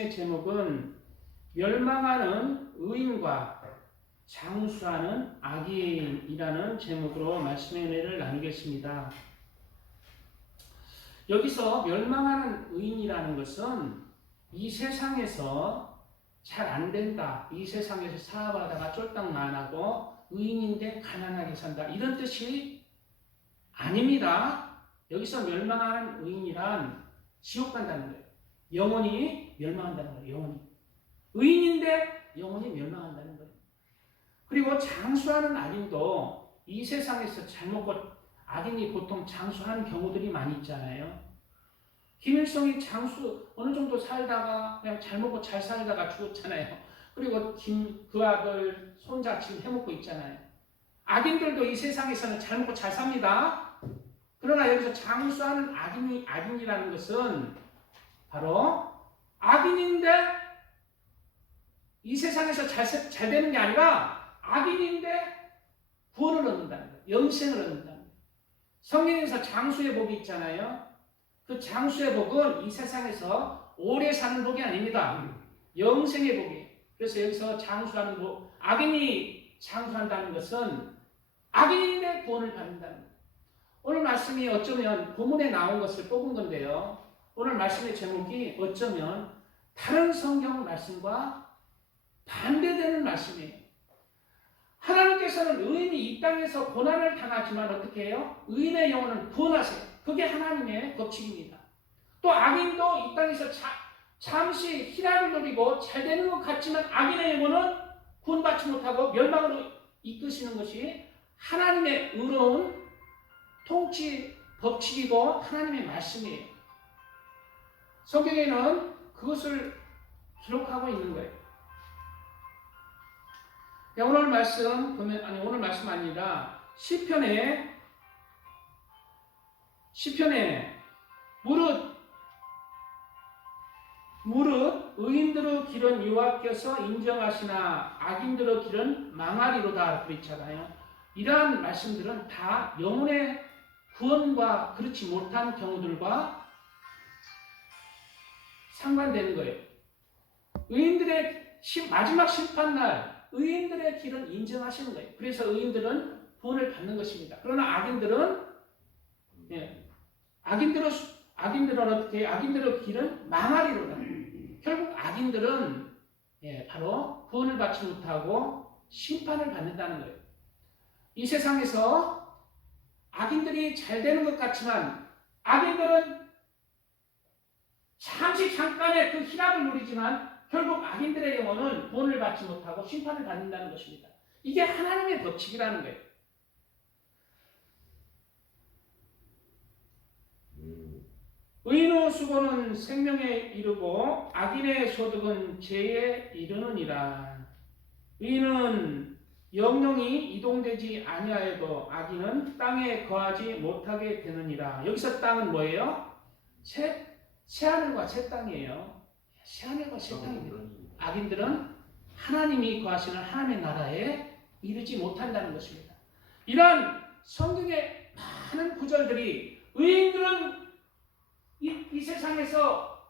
말씀의 제목은 멸망하는 의인과 장수하는 악인이라는 제목으로 말씀의 은혜를 나누겠습니다. 여기서 멸망하는 의인이라는 것은 이 세상에서 잘 안 된다, 이 세상에서 사업하다가 쫄딱 망하고 의인인데 가난하게 산다, 이런 뜻이 아닙니다. 여기서 멸망하는 의인이란 지옥 간다는 거예요. 영원히 멸망한다는 거예요. 영원히. 의인인데 영원히 멸망한다는 거예요. 그리고 장수하는 악인도 이 세상에서 잘 먹고, 악인이 보통 장수하는 경우들이 많이 있잖아요. 김일성이 장수 어느 정도 살다가 그냥 잘 먹고 잘 살다가 죽었잖아요. 그리고 그 아들 손자 지금 해먹고 있잖아요. 악인들도 이 세상에서는 잘 먹고 잘 삽니다. 그러나 여기서 장수하는 악인이라는 것은 바로 악인인데 이 세상에서 잘 되는 게 아니라 악인인데 구원을 얻는다는 거예요. 영생을 얻는다는 거예요. 성경에서 장수의 복이 있잖아요. 그 장수의 복은 이 세상에서 오래 사는 복이 아닙니다. 영생의 복이에요. 그래서 여기서 장수하는 복, 악인이 장수한다는 것은 악인인데 구원을 받는다는 거예요. 오늘 말씀이 어쩌면 본문에 나온 것을 뽑은 건데요. 오늘 말씀의 제목이 어쩌면 다른 성경 말씀과 반대되는 말씀이에요. 하나님께서는 의인이 이 땅에서 고난을 당하지만 어떻게 해요? 의인의 영혼을 구원하세요. 그게 하나님의 법칙입니다. 또 악인도 이 땅에서 잠시 희락을 누리고 잘 되는 것 같지만 악인의 영혼은 구원받지 못하고 멸망으로 이끄시는 것이 하나님의 의로운 통치 법칙이고 하나님의 말씀이에요. 성경에는 그것을 기록하고 있는 거예요. 오늘 말씀 보면, 오늘 말씀 아니라 시편에 무릇 의인들의 길은 여호와께서 인정하시나 악인들의 길은 망하리로다 그랬잖아요. 이러한 말씀들은 다 영혼의 구원과 그렇지 못한 경우들과 상관되는 거예요. 의인들의 마지막 심판날 의인들의 길은 인정하시는 거예요. 그래서 의인들은 구원을 받는 것입니다. 그러나 악인들은 어떻게? 악인들의 길은 망하리로다. 결국 악인들은 바로 구원을 받지 못하고 심판을 받는다는 거예요. 이 세상에서 악인들이 잘 되는 것 같지만 악인들은 잠깐의 그 희락을 누리지만 결국 악인들의 영혼은 구원을 받지 못하고 심판을 받는다는 것입니다. 이게 하나님의 법칙이라는 거예요. 의인의 수고는 생명에 이르고 악인의 소득은 죄에 이르느니라. 의인은 영영이 이동되지 아니하여도 악인은 땅에 거하지 못하게 되느니라. 여기서 땅은 뭐예요? 새하늘과 새 땅이에요. 새하늘과 새 땅입니다. 악인들은 하나님이 거하시는 하나님의 나라에 이르지 못한다는 것입니다. 이러한 성경의 많은 구절들이 의인들은 이 세상에서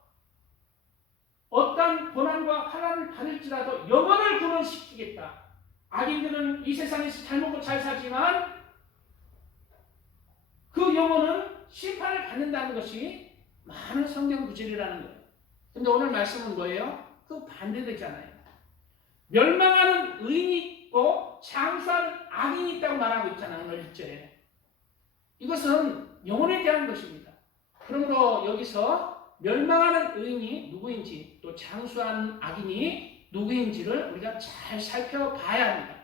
어떤 고난과 환난을 받을지라도 영혼을 구원시키겠다. 악인들은 이 세상에서 잘 먹고 잘 살지만 그 영혼은 심판을 받는다는 것이 많은 성경 구절이라는 거예요. 근데 오늘 말씀은 뭐예요? 그 반대되잖아요. 멸망하는 의인이 있고 장수하는 악인이 있다고 말하고 있잖아요. 오늘 1절에. 이것은 영혼에 대한 것입니다. 그러므로 여기서 멸망하는 의인이 누구인지 또 장수하는 악인이 누구인지를 우리가 잘 살펴봐야 합니다.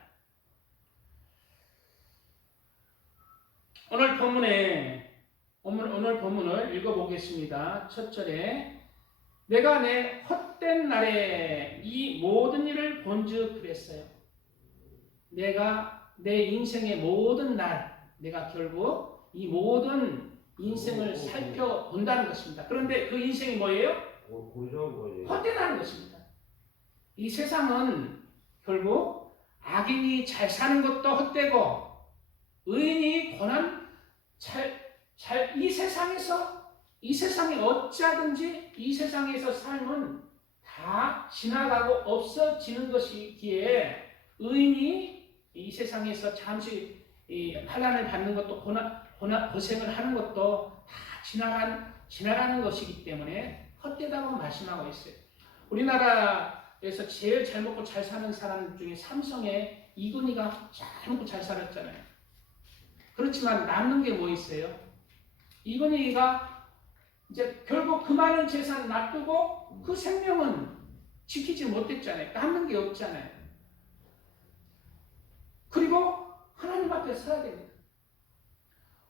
오늘 본문을 읽어보겠습니다. 첫 절에 내가 내 헛된 날에 이 모든 일을 본즉 그랬어요. 내가 내 인생의 모든 날, 내가 결국 이 모든 인생을 살펴본다는 것입니다. 그런데 그 인생이 뭐예요? 헛되다는 것입니다. 이 세상은 결국 악인이 잘 사는 것도 헛되고 의인이 고난 이 세상에 어찌하든지 이 세상에서 삶은 다 지나가고 없어지는 것이기에 의인이 이 세상에서 잠시 이 환난을 받는 것도 고생을 하는 것도 다 지나가는 것이기 때문에 헛되다고 말씀하고 있어요. 우리나라에서 제일 잘 먹고 잘 사는 사람 중에 삼성의 이건희가 잘 먹고 잘 살았잖아요. 그렇지만 남는 게 뭐 있어요? 이건희가 이제 결국 그 많은 재산을 놔두고 그 생명은 지키지 못했잖아요. 남는 게 없잖아요. 그리고 하나님 앞에 서야 됩니다.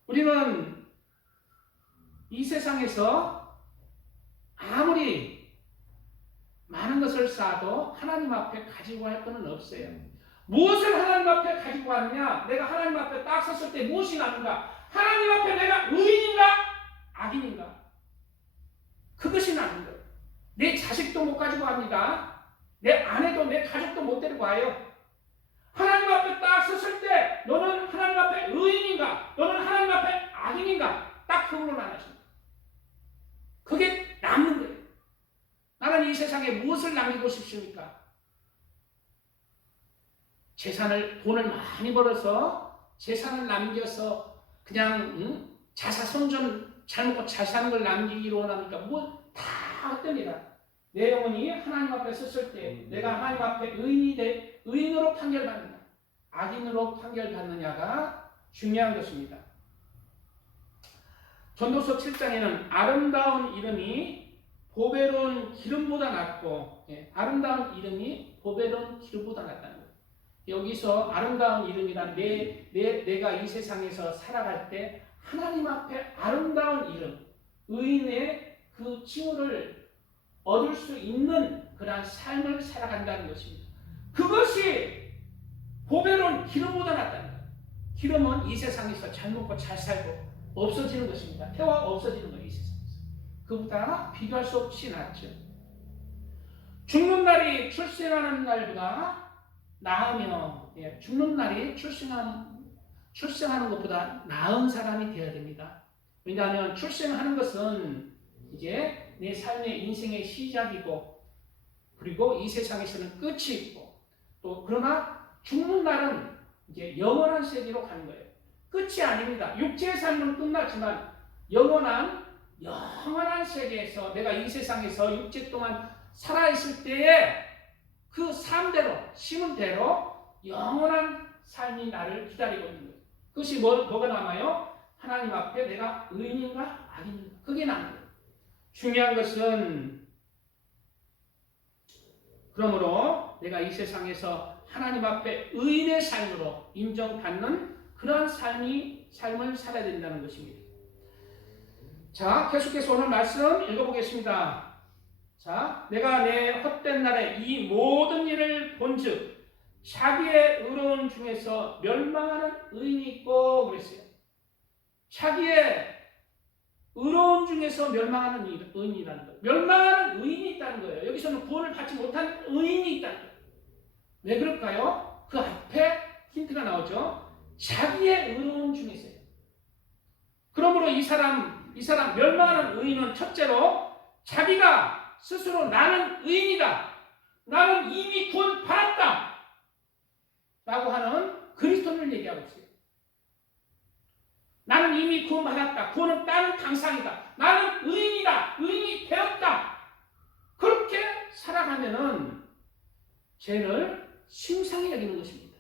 우리는 이 세상에서 아무리 많은 것을 쌓아도 하나님 앞에 가지고 갈 것은 없어요. 무엇을 하나님 앞에 가지고 가느냐? 내가 하나님 앞에 딱 섰을 때 무엇이 남는가? 하나님 앞에 내가 의인인가? 악인인가? 그것이 남는 거예요. 내 자식도 못 가지고 갑니다. 내 아내도 내 가족도 못 데리고 와요. 하나님 앞에 딱 섰을 때 너는 하나님 앞에 의인인가? 너는 하나님 앞에 악인인가? 딱 그걸로 나눠집니다. 그게 남는 거예요. 나는 이 세상에 무엇을 남기고 싶습니까? 돈을 많이 벌어서 재산을 남겨서 그냥 자사손전 잘 먹고 잘 사는 걸 남기기로 원합니까? 뭐 다 헛됩니다. 내 영혼이 하나님 앞에 섰을 때 내가 하나님 앞에 의인으로 판결받느냐 악인으로 판결받느냐가 중요한 것입니다. 전도서 7장에는 아름다운 이름이 보배로운 기름보다 낫고 아름다운 이름이 보배로운 기름보다 낫다는 거예요. 여기서 아름다운 이름이란 내가 이 세상에서 살아갈 때 하나님 앞에 아름다운 이름, 의인의 그 칭호를 얻을 수 있는 그러한 삶을 살아간다는 것입니다. 그것이 보배로운 기름보다 낫다는 거예요. 기름은 이 세상에서 잘 먹고 잘 살고 없어지는 것입니다. 태와 없어지는 거예요. 이 세상에서. 그보다 비교할 수 없이 낫죠. 죽는 날이 출생하는 날보다 나으며 죽는 날이 출생하는 것보다 나은 사람이 되어야 됩니다. 왜냐하면 출생하는 것은 이제 내 삶의 인생의 시작이고 그리고 이 세상에서는 끝이 있고 또 그러나 죽는 날은 이제 영원한 세계로 가는 거예요. 끝이 아닙니다. 육체의 삶은 끝났지만 영원한 세계에서 내가 이 세상에서 육체 동안 살아있을 때에 그 삶대로 심은 대로 영원한 삶이 나를 기다리고 있는 거예요. 그것이 뭐가 남아요? 하나님 앞에 내가 의인인가 악인인가 그게 남는 거예요. 중요한 것은 그러므로 내가 이 세상에서 하나님 앞에 의인의 삶으로 인정받는 그러한 삶을 살아야 된다는 것입니다. 자, 계속해서 오늘 말씀 읽어보겠습니다. 자, 내가 내 헛된 날에 이 모든 일을 본즉 자기의 의로운 중에서 멸망하는 의인이 있고 그랬어요. 자기의 의로운 중에서 멸망하는 의인이라는 거예요. 멸망하는 의인이 있다는 거예요. 여기서는 구원을 받지 못한 의인이 있다는 거예요. 왜 그럴까요? 그 앞에 힌트가 나오죠. 자기의 의로운 중에서요. 그러므로 이 사람 멸망하는 의인은 첫째로 자기가 스스로 나는 의인이다. 나는 이미 구원 받았다. 라고 하는 그리스도를 얘기하고 있어요. 나는 이미 구원 받았다. 구원은 다른 당상이다. 나는 의인이다. 의인이 되었다. 그렇게 살아가면은 죄를 심상히 여기는 것입니다.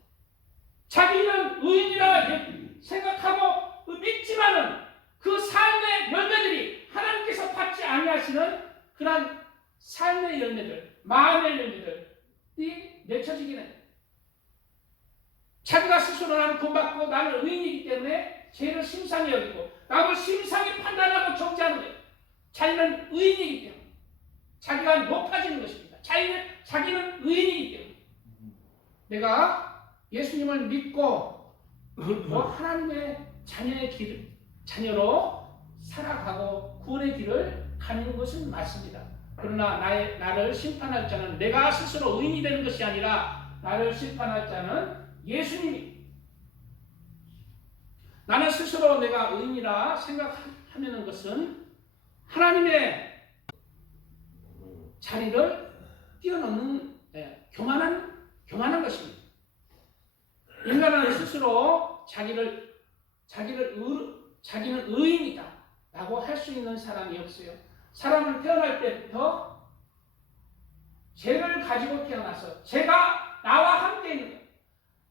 자기는 의인이라 생각하고 믿지만은 그 삶의 열매들이 하나님께서 받지 아니하시는 그런 삶의 열매들, 마음의 열매들이 맺혀지기는 해요. 자기가 스스로 나는 구원받고 나는 의인이기 때문에 죄를 심상히 여기고 남을 심상히 판단하고 정죄하는 거예요. 자기는 의인이기 때문에 자기가 높아지는 것입니다. 자기는 의인이기 때문에 내가 예수님을 믿고 하나님의 자녀로 살아가고 구원의 길을 가는 것은 맞습니다. 그러나 나를 심판할 자는 내가 스스로 의인이 되는 것이 아니라 나를 심판할 자는 예수님이. 나는 스스로 내가 의인이라 생각하는 것은 하나님의 자리를 뛰어넘는 교만한 것입니다. 인간은 스스로 자기는 의인이다라고 할 수 있는 사람이 없어요. 사람은 태어날 때부터 죄를 가지고 태어나서 죄가 나와 함께 있는 거예요.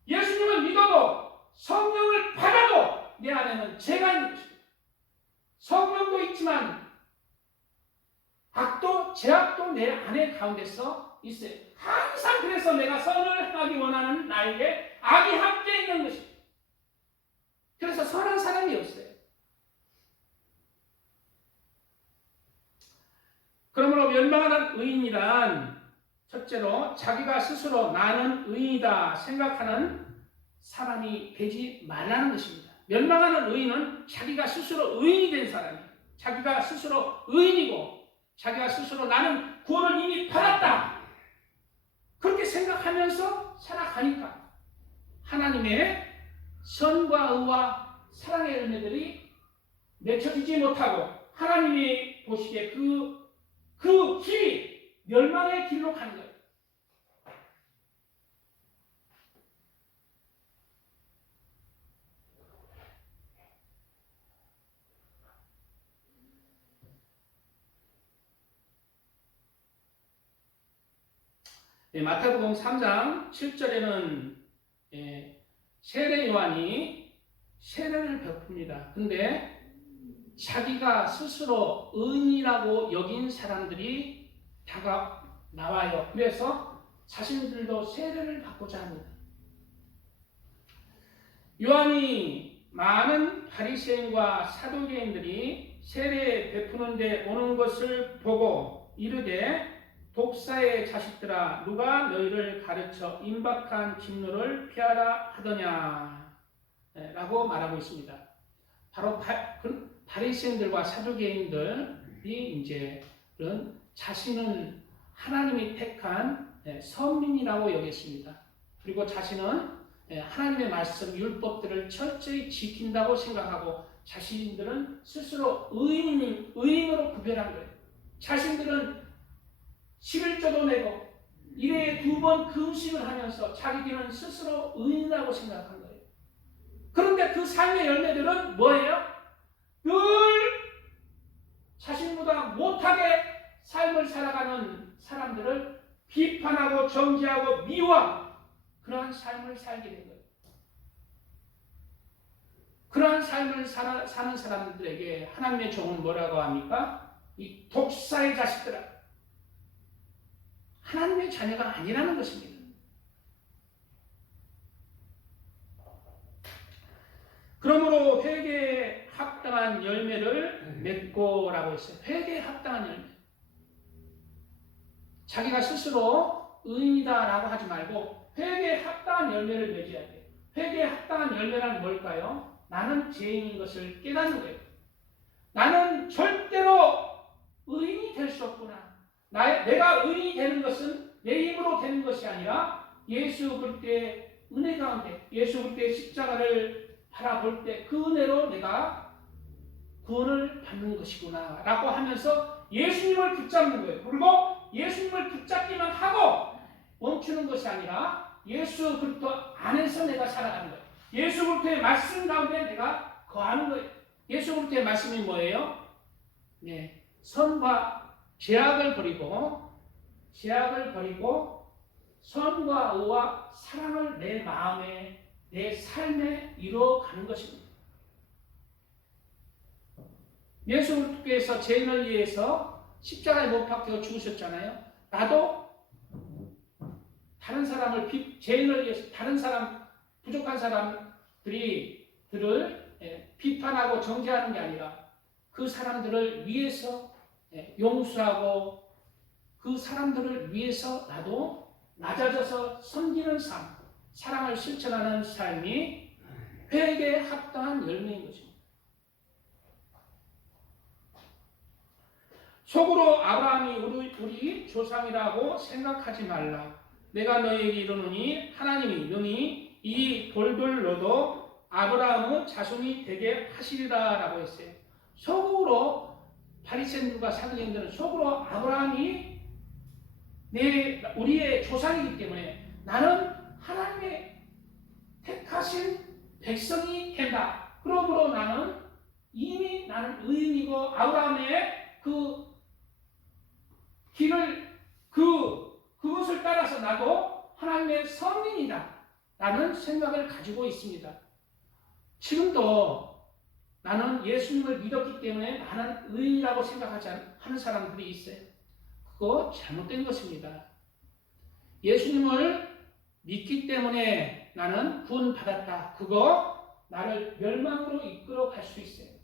예수님을 믿어도 성령을 받아도 내 안에는 죄가 있는 것입니다. 성령도 있지만 죄악도 내 안에 가운데서 있어요. 항상 그래서 내가 선을 행하기 원하는 나에게 악이 함께 있는 것입니다. 그래서 선한 사람이 없어요. 그러므로 멸망하는 의인이란 첫째로 자기가 스스로 나는 의인이다 생각하는 사람이 되지 말라는 것입니다. 멸망하는 의인은 자기가 스스로 의인이 된 사람이에요. 자기가 스스로 의인이고 자기가 스스로 나는 구원을 이미 받았다. 그렇게 생각하면서 살아가니까 하나님의 선과 의와 사랑의 열매들이 맺혀지지 못하고 하나님이 보시기에 그 길이 멸망의 길로 가는 거예요. 마태복음 3장 7절에는 세례 요한이 세례를 베풉니다. 근데 자기가 스스로 의인이라고 여긴 사람들이 다가 나와요. 그래서 자신들도 세례를 받고자 합니다. 요한이 많은 바리새인과 사두개인들이 세례 베푸는 데 오는 것을 보고 이르되 독사의 자식들아 누가 너희를 가르쳐 임박한 진노를 피하라 하더냐 라고 말하고 있습니다. 바로 바리새인들과 사두개인들이 이제는 자신은 하나님이 택한 선민이라고 여겼습니다. 그리고 자신은 하나님의 말씀 율법들을 철저히 지킨다고 생각하고 자신들은 스스로 의인으로 구별한 거예요. 자신들은 11조도 내고 1회에 2번 금식을 하면서 자기들은 스스로 의인이라고 생각한 거예요. 그런데 그 삶의 열매들은 뭐예요? 늘 자신보다 못하게 삶을 살아가는 사람들을 비판하고 정죄하고 미워하고 그러한 삶을 살게 된 거예요. 그러한 삶을 사는 사람들에게 하나님의 종은 뭐라고 합니까? 이 독사의 자식들아. 하나님의 자녀가 아니라는 것입니다. 그러므로 회개에 합당한 열매를 맺고라고 했어요. 회개에 합당한 열매. 자기가 스스로 의인이다라고 하지 말고 회개에 합당한 열매를 맺어야 돼요. 회개에 합당한 열매란 뭘까요? 나는 죄인인 것을 깨닫는 거예요. 나는 절대로 의인이 될 수 없구나. 내가 의인이 되는 것은 내 힘으로 되는 것이 아니라 예수 그리스도의 은혜 가운데 예수 그리스도의 십자가를 바라볼 때 그 은혜로 내가 구원을 받는 것이구나 라고 하면서 예수님을 붙잡는 거예요. 그리고 예수님을 붙잡기만 하고 멈추는 것이 아니라 예수 그리스도 안에서 내가 살아가는 거예요. 예수 그리스도의 말씀 가운데 내가 거하는 거예요. 예수 그리스도의 말씀이 뭐예요? 선과 죄악을 버리고 선과 의와 사랑을 내 마음에 내 삶에 이루어가는 것입니다. 예수 그리스도께서 죄인을 위해서 십자가에 못 박혀 죽으셨잖아요. 나도 다른 사람을 죄인을 위해서 다른 사람 부족한 사람들을 비판하고 정죄하는 게 아니라 그 사람들을 위해서 용서하고 그 사람들을 위해서 나도 낮아져서 섬기는 삶, 사랑을 실천하는 삶이 회개에 합당한 열매인 것입니다. 속으로 아브라함이 우리 조상이라고 생각하지 말라. 내가 너에게 이르노니 하나님이 너니 이 돌들로도 아브라함의 자손이 되게 하시리라 라고 했어요. 속으로 바리새인들과 사두개인들은 속으로 아브라함이 우리의 조상이기 때문에 나는 하나님의 택하신 백성이 된다. 그러므로 나는 의인이고 아브라함의 그 길을 그것을 따라서 나도 하나님의 선민이다 라는 생각을 가지고 있습니다. 지금도 나는 예수님을 믿었기 때문에 나는 의인이라고 생각하지 하는 사람들이 있어요. 그거 잘못된 것입니다. 예수님을 믿기 때문에 나는 구원받았다. 그거 나를 멸망으로 이끌어 갈 수 있어요.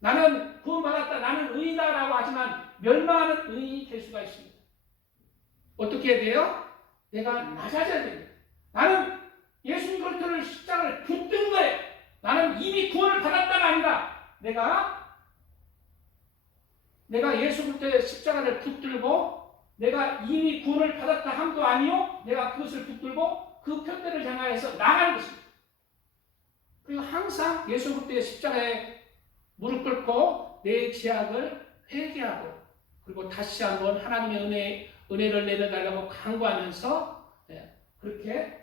나는 구원받았다. 나는 의인이다라고 하지만 멸망하는 의인이 될 수가 있습니다. 어떻게 해야 돼요? 내가 낮아져야 됩니다. 나는 예수님 그리스도를 십자가를 붙든 거예요. 나는 이미 구원을 받았다가 아니라 내가 예수 그리스도의 십자가를 붙들고 내가 이미 구원을 받았다 함도 아니요. 내가 그것을 붙들고 그 표대를 향하여서 나가는 것입니다. 그리고 항상 예수 그리스도의 십자가에 무릎 꿇고 내 죄악을 회개하고 그리고 다시 한번 하나님의 은혜를 내려달라고 간구하면서 그렇게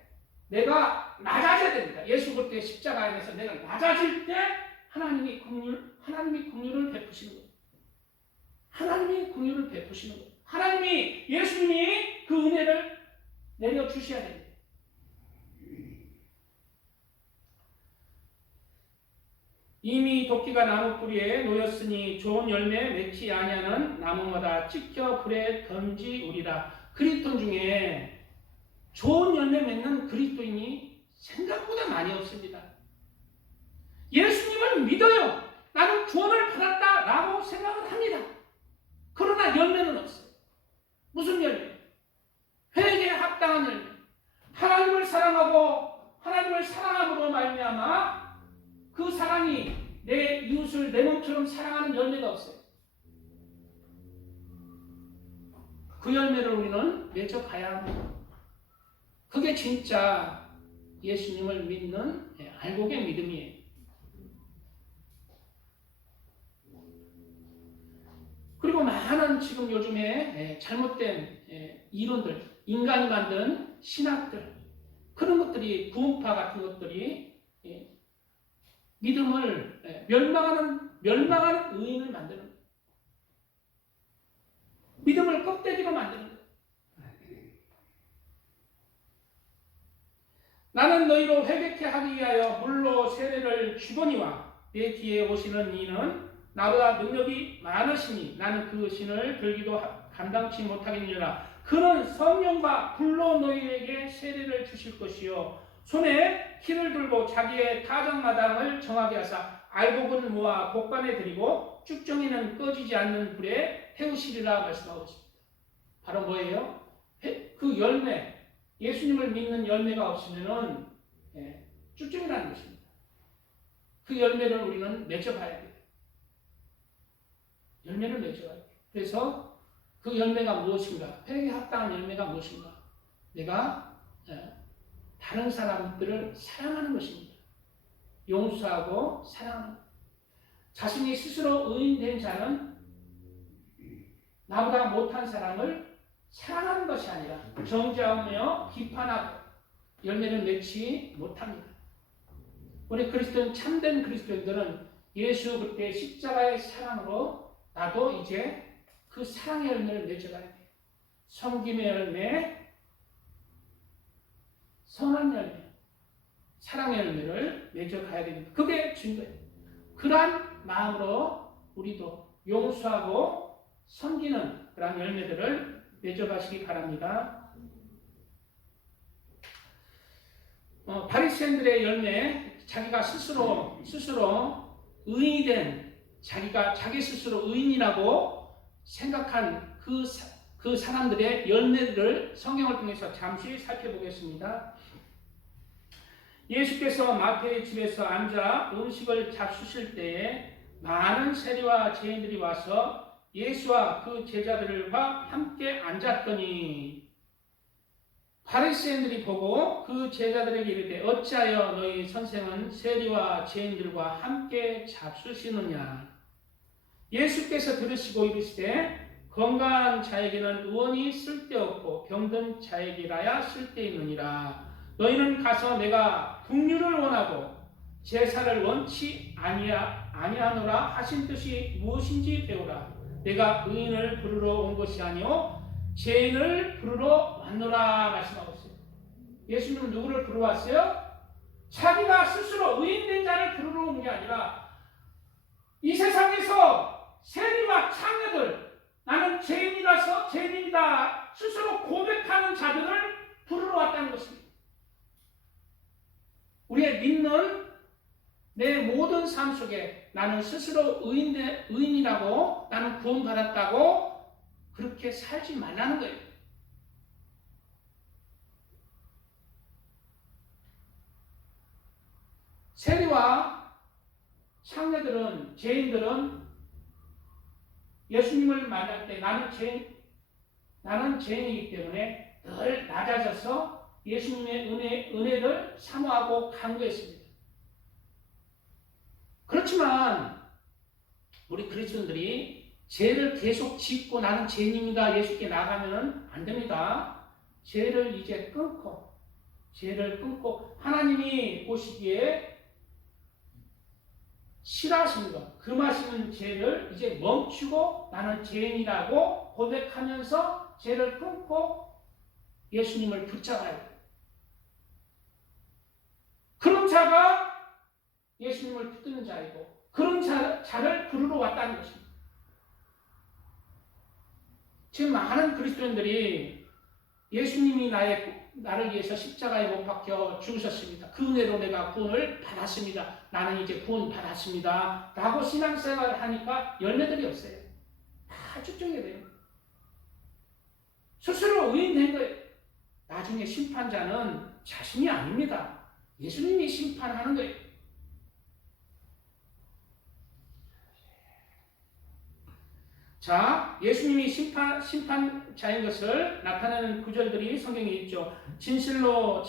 내가 낮아져야 됩니다. 예수 그리스도의 십자가 안에서 내가 낮아질 때 하나님이 긍휼을 베푸시는 거예요. 하나님이 긍휼을 베푸시는 거예요. 예수님이 그 은혜를 내려주셔야 됩니다. 이미 도끼가 나무 뿌리에 놓였으니 좋은 열매 맺지 아니하는 나무마다 찍혀 불에 던지우리라. 그리스도 중에 좋은 열매 맺는 그리스도인이 생각보다 많이 없습니다. 예수님을 믿어요. 나는 구원을 받았다라고 생각을 합니다. 그러나 열매는 없어요. 무슨 열매? 회개에 합당한 열매. 하나님을 사랑하고 하나님을 사랑함으로 말미암아 그 사랑이 내 이웃을 내 몸처럼 사랑하는 열매가 없어요. 그 열매를 우리는 맺어가야 합니다. 그게 진짜 예수님을 믿는 알곡의 믿음이에요. 그리고 많은 지금 요즘에 잘못된 이론들, 인간이 만든 신학들, 그런 것들이 구원파 같은 것들이 믿음을 멸망하는 의인을 만드는 거예요. 믿음을 껍데기로 만드는 거예요. 나는 너희로 회개케 하기 위하여 물로 세례를 주거니와 내 뒤에 오시는 이는 나보다 능력이 많으시니 나는 그 신을 들기도 감당치 못하겠느니라. 그는 성령과 불로 너희에게 세례를 주실 것이요 손에 키를 들고 자기의 타작마당을 정하게 하사 알곡은 모아 곡간에 들이고 쭉정이는 꺼지지 않는 불에 태우시리라 말씀하고 있습니다. 바로 뭐예요? 그 열매, 예수님을 믿는 열매가 없으면 쭉정이라는 것입니다. 그 열매를 우리는 맺어가야 돼요. 열매를 맺어가야 돼요. 그래서 그 열매가 무엇인가? 회개에 합당한 열매가 무엇인가? 내가 다른 사람들을 사랑하는 것입니다. 용서하고 사랑하는. 자신이 스스로 의인된 자는 나보다 못한 사람을 사랑하는 것이 아니라 정죄하며 비판하고 열매를 맺지 못합니다. 우리 그리스도인, 참된 그리스도인들은 예수 그리스도의 십자가의 사랑으로 나도 이제 그 사랑의 열매를 맺어가야 돼요. 섬김의 열매, 선한 열매, 사랑의 열매를 맺어가야 됩니다. 그게 증거예요. 그러한 마음으로 우리도 용서하고 섬기는 그러한 열매들을 맺어가시기 바랍니다. 바리새인들의 열매, 자기가 스스로 의인이 된, 자기 스스로 의인이라고 생각한 그 사람들의 열매를 성경을 통해서 잠시 살펴보겠습니다. 예수께서 마태의 집에서 앉아 음식을 잡수실 때에 많은 세리와 죄인들이 와서 예수와 그 제자들과 함께 앉았더니 바리새인들이 보고 그 제자들에게 이르되 어찌하여 너희 선생은 세리와 죄인들과 함께 잡수시느냐. 예수께서 들으시고 이르시되 건강한 자에게는 의원이 쓸데없고 병든 자에게라야 쓸데있느니라. 너희는 가서 내가 긍휼을 원하고 제사를 원치 아니하노라 하신 뜻이 무엇인지 배우라. 내가 의인을 부르러 온 것이 아니요 죄인을 부르러 왔노라 말씀하고 있어요. 예수님은 누구를 부르러 왔어요? 자기가 스스로 의인된 자를 부르러 온 게 아니라 이 세상에서 세리와 창녀들, 나는 죄인이라서 죄인이다 스스로 고백하는 자들을 부르러 왔다는 것입니다. 우리의 믿는 내 모든 삶 속에 나는 스스로 의인이라고, 나는 구원받았다고 그렇게 살지 말라는 거예요. 세리와 창녀들은, 죄인들은 예수님을 만날 때 나는 죄인이기 때문에 늘 낮아져서 예수님의 은혜를 사모하고 간구했습니다. 그렇지만 우리 그리스도인들이 죄를 계속 짓고 나는 죄인입니다 예수께 나가면 안 됩니다. 죄를 끊고 하나님이 보시기에 싫어하시는 것, 금하시는 죄를 이제 멈추고 나는 죄인이라고 고백하면서 죄를 끊고 예수님을 붙잡아야 돼요. 그런 자가 예수님을 붙드는 자이고 그런 자를 부르러 왔다는 것입니다. 지금 많은 그리스도인들이 예수님이 나를 위해서 십자가에 못 박혀 죽으셨습니다. 그 은혜로 내가 구원을 받았습니다. 나는 이제 구원 받았습니다. 라고 신앙생활을 하니까 열매들이 없어요. 다 쭉쭉이 돼요. 스스로 의인된 거예요. 나중에 심판자는 자신이 아닙니다. 예수님이 심판하는 거예요. 자, 예수님이 심판자인 것을 나타내는 구절들이 성경에 있죠. 진실로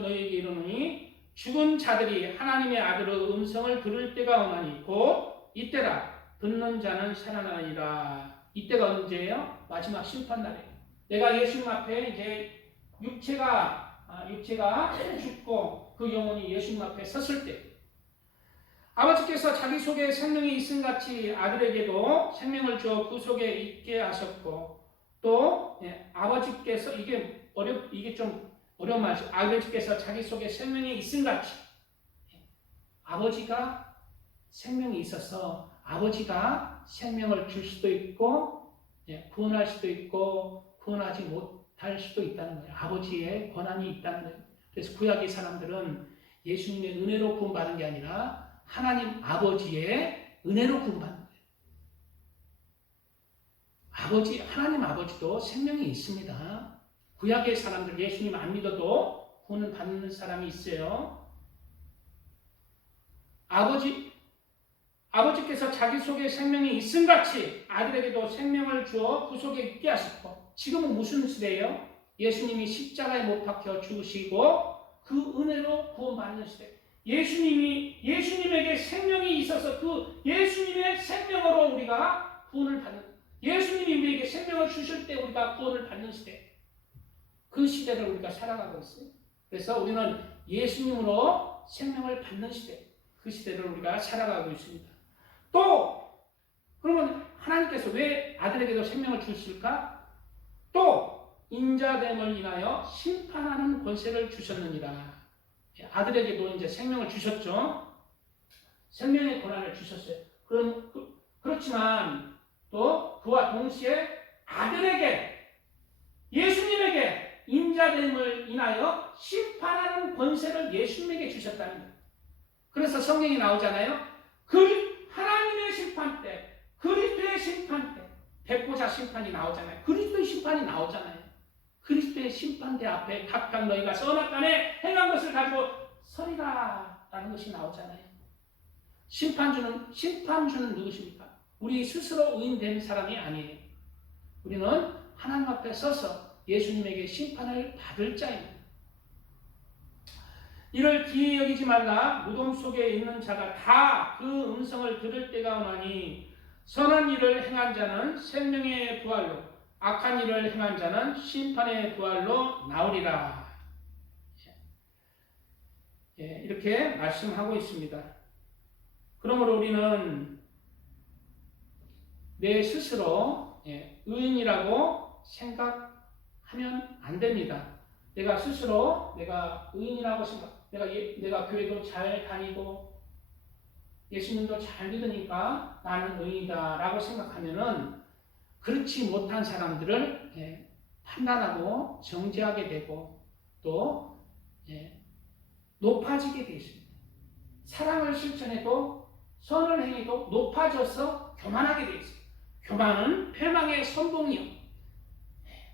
너희에게 이르노니 죽은 자들이 하나님의 아들의 음성을 들을 때가 오나니 곧 이때라. 듣는 자는 살아나리라. 이때가 언제예요? 마지막 심판날이에요. 내가 예수님 앞에 이제 육체가 죽고 그 영혼이 예수님 앞에 섰을 때 아버지께서 자기 속에 생명이 있음 같이 아들에게도 생명을 주어 그 속에 있게 하셨고 또 아버지께서 이게 좀 어려운 말이죠. 아버지께서 자기 속에 생명이 있음 같이 아버지가 생명이 있어서 아버지가 생명을 줄 수도 있고 구원할 수도 있고 구원하지 못할 수도 있다는 거예요. 아버지의 권한이 있다는 거예요. 그래서 구약의 사람들은 예수님의 은혜로 구원받은 게 아니라 하나님 아버지의 은혜로 구원받는 거예요. 하나님 아버지도 생명이 있습니다. 구약의 사람들 예수님 안 믿어도 구원을 받는 사람이 있어요. 아버지께서 자기 속에 생명이 있음 같이 아들에게도 생명을 주어 그 속에 있게 하셨고 지금은 무슨 시대예요? 예수님이 십자가에 못 박혀 죽으시고 그 은혜로 구원받는 시대. 예수님에게 생명이 있어서 그 예수님의 생명으로 우리가 구원을 받는, 예수님이 우리에게 생명을 주실 때 우리가 구원을 받는 시대. 그 시대를 우리가 살아가고 있어요. 그래서 우리는 예수님으로 생명을 받는 시대, 그 시대를 우리가 살아가고 있습니다. 또 그러면 하나님께서 왜 아들에게도 생명을 주실까? 또 인자됨을 인하여 심판하는 권세를 주셨느니라. 아들에게도 이제 생명을 주셨죠. 생명의 권한을 주셨어요. 그렇지만 또 그와 동시에 아들에게, 예수님에게 인자됨을 인하여 심판하는 권세를 예수님에게 주셨다는 거예요. 그래서 성경이 나오잖아요. 하나님의 심판 때, 그리스도의 심판 때, 백보자 심판이 나오잖아요. 그리스도의 심판이 나오잖아요. 그리스도의 심판대 앞에 각각 너희가 선악간에 행한 것을 가지고 서리라 라는 것이 나오잖아요. 심판주는 누구십니까? 우리 스스로 의인된 사람이 아니에요. 우리는 하나님 앞에 서서 예수님에게 심판을 받을 자입니다. 이를 기이 여기지 말라. 무덤 속에 있는 자가 다 그 음성을 들을 때가 오나니 선한 일을 행한 자는 생명의 부활로, 악한 일을 행한 자는 심판의 부활로 나오리라. 이렇게 말씀하고 있습니다. 그러므로 우리는 내 스스로 의인이라고 생각하면 안 됩니다. 내가 스스로 내가 의인이라고 내가 교회도 잘 다니고 예수님도 잘 믿으니까 나는 의인이다라고 생각하면은 그렇지 못한 사람들을 판단하고 정죄하게 되고 또 높아지게 되어 있습니다. 사랑을 실천해도 선을 행해도 높아져서 교만하게 되어 있습니다. 교만은 패망의 선봉이요.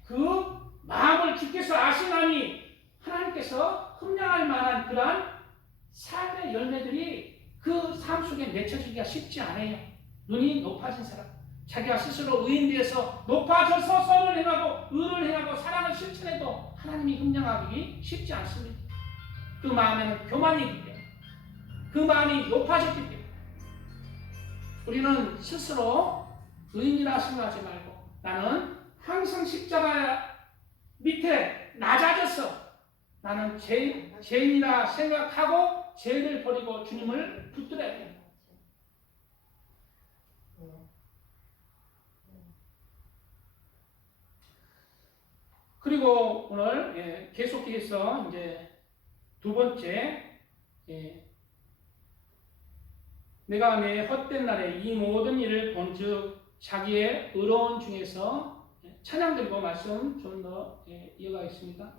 그 마음을 주께서 아시나니 하나님께서 흠량할 만한 그러한 삶의 열매들이 그 삶 속에 맺혀지기가 쉽지 않아요. 눈이 높아진 사람, 자기가 스스로 의인되어서 높아져서 선을 행하고 의를 행하고 사랑을 실천해도 하나님이 흠량하기 쉽지 않습니다. 그 마음에는 교만이 있기 때문에, 그 마음이 높아졌기 때문에 우리는 스스로 의인이라 생각하지 말고 나는 항상 십자가 밑에 낮아져서 나는 죄인이라 생각하고 죄를 버리고 주님을 붙들어야 됩니다. 그리고 오늘 계속해서 이제 두 번째, 내가 내 헛된 날에 이 모든 일을 본즉 자기의 의로운 중에서 찬양 드리고 말씀 좀 더 이어가겠습니다.